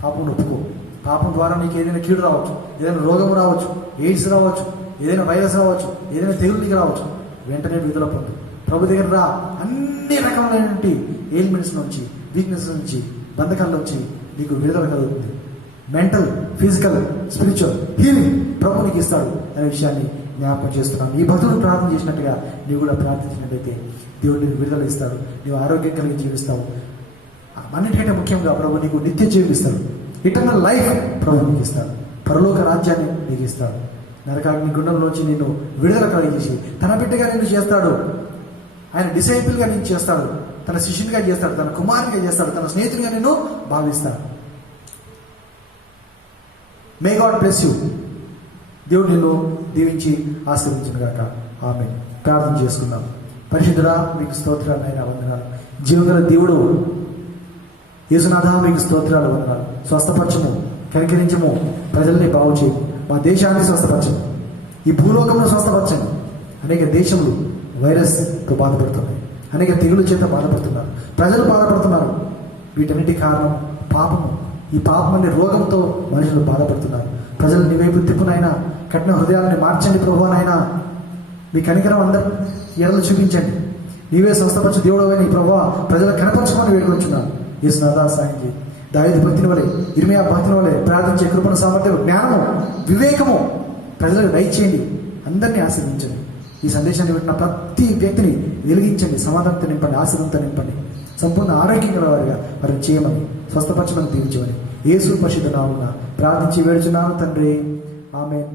పాపంలో ఒప్పుకో. పాపం ద్వారా నీకు ఏదైనా కీడు రావచ్చు, ఏదైనా రోగం రావచ్చు, ఎయిడ్స్ రావచ్చు, ఏదైనా వైరస్ రావచ్చు, ఏదైనా తెగులు నీకు రావచ్చు. వెంటనే విడుదల పొందు. ప్రభు దగ్గర రా. అన్ని రకములైనటువంటి ఎయిల్మెంట్స్ నుంచి, వీక్నెస్ నుంచి, బంధకాల నుంచి నీకు విడుదల కలుగుతుంది. మెంటల్, ఫిజికల్, స్పిరిచువల్ హీలింగ్ ప్రభు నీకు ఇస్తాడు అనే విషయాన్ని జ్ఞాపకం చేస్తున్నాను. ఈ భక్తులు ప్రార్థన చేసినట్టుగా నీవు కూడా ప్రార్థించినట్లయితే దేవుడు నీకు విడుదల ఇస్తాడు. నీవు ఆరోగ్యం కలిగి జీవిస్తావు. అన్నిటికంటే ముఖ్యంగా ప్రభు నీకు నిత్య జీవిస్తాడు. ఇటర్నల్ లైఫ్ ప్రభు నీకు ఇస్తాడు. పరలోక రాజ్యాన్ని నీకు ఇస్తాడు. నరకాగ్ని గుండంలోంచి నిన్ను విడుదల కలిగేసి తన బిడ్డగా నిన్ను చేస్తాడు. ఆయన డిసైపుల్గా నిన్ను చేస్తాడు, తన శిష్యునిగా చేస్తాడు, తన కుమారునిగా చేస్తాడు, తన స్నేహితునిగా నిన్ను భావిస్తాడు. May God bless you. దేవుడు నిన్ను దీవించి ఆశీర్వదించును గాక. ఆమేన్. ప్రార్థన చేసుకుందాం. పరిశుద్ధుడా, మీకు స్తోత్రాలు, నాయన వందనాలు. జీవగల దేవుడు యేసునాథ, మీకు స్తోత్రాలు, వందనాలు. స్వస్థపరచము, కనికరించము, ప్రజల్ని బాగు చేయి, మా దేశాన్ని స్వస్థపరచము, ఈ భూలోకంలో స్వస్థపరచము. అనేక దేశములు వైరస్తో బాధపడుతున్నాయి, అనేక తెగుల చేత బాధపడుతున్నారు, ప్రజలు బాధపడుతున్నారు. వీటన్నిటి కారణం పాపము. ఈ పాపం అనే రోగంతో మనుషులు బాధపడుతున్నారు. ప్రజలు నీ వైపు తిప్పునైనా, కఠిన హృదయాలని మార్చండి ప్రభువానైనా. మీ కనికరం అందరూ ఎడలు చూపించండి. నీవే స్వస్థపరచు దేవుడు అని ప్రభువా ప్రజలు కనపరచమని వేడుకొచ్చున్నాను. యేసునాథా సాయం చేయి. దావీదు భక్తుని వలె, ఇర్మియా భక్తుని వలె ప్రార్థించే కృపణ, సామర్థ్యం, జ్ఞానము, వివేకము ప్రజలకు దయచేయండి. అందరినీ ఆశీర్వించండి. ఈ సందేశాన్ని వింటున్న ప్రతి వ్యక్తిని వెలిగించండి, సమాధానంతో నింపండి, ఆశీర్వంతో నింపండి. సంపూర్ణ ఆరోగ్యం గల వారిగా వారిని చేయమని, స్వస్థపరచమని దీవించమని యేసు పరిశుద్ధ నామమున ప్రార్థించి వేడుచున్నాను తండ్రి. ఆమేన్.